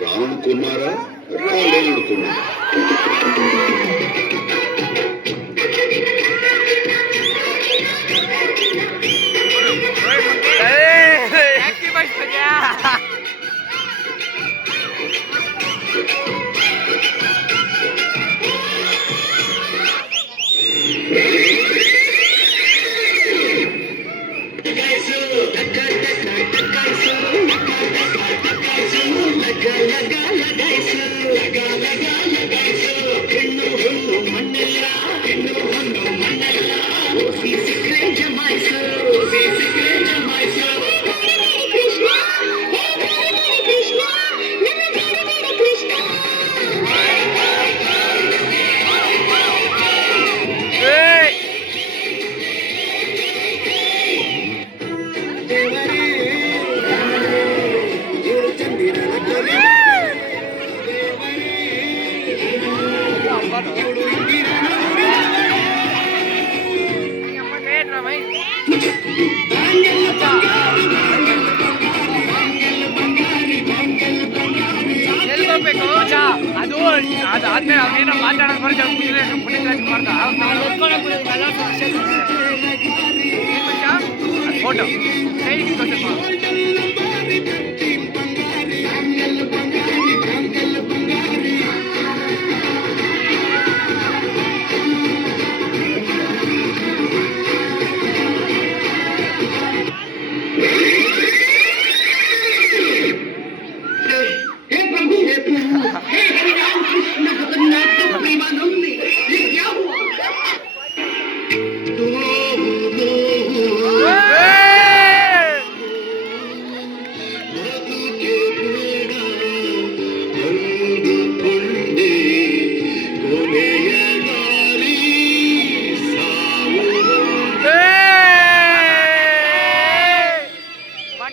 ರಾವಣ ಕುಮಾರ ರಾವಣ ಕುಮಾರ ಅದಾದ್ಮೇಲೆ ಅವನೇನೋ ಮಾತಾಡೋದು ಬರುತ್ತೆ ಫೋಟೋ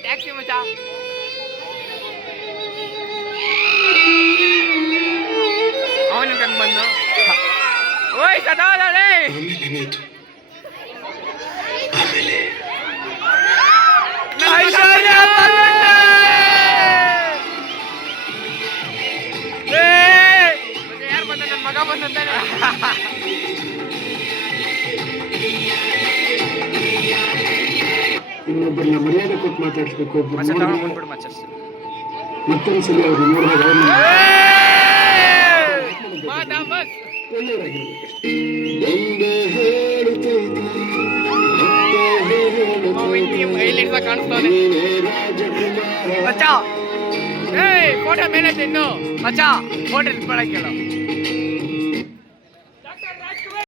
ಟ್ಯಾಕ್ಸಿ ಮಚ್ಚ ಅವನು ಕಂಡು ಬಂದು ಓಯ್ ಸದಾಳೆ ಯಾರು ಬಂದ ನನ್ನ ಮಗ ಬಂದಂತಾನೆ ಇನ್ನೊಬ್ಬರನ್ನ ಮರ್ಯಾದೆ ಕೊಟ್ಟು ಮಾತಾಡಿಸ್ಬೇಕು. ಮತ್ತೊಂದ್ಸಲಿ ಅವ್ರು ನೋಡಿದಾಗ ಫೋಟೋ ಮೇಲೆ ತಿನ್ನು ಮಚ್ಚ ಫೋಟೋ ಇಟ್ಕೊಳಕ್ ಹೇಳು.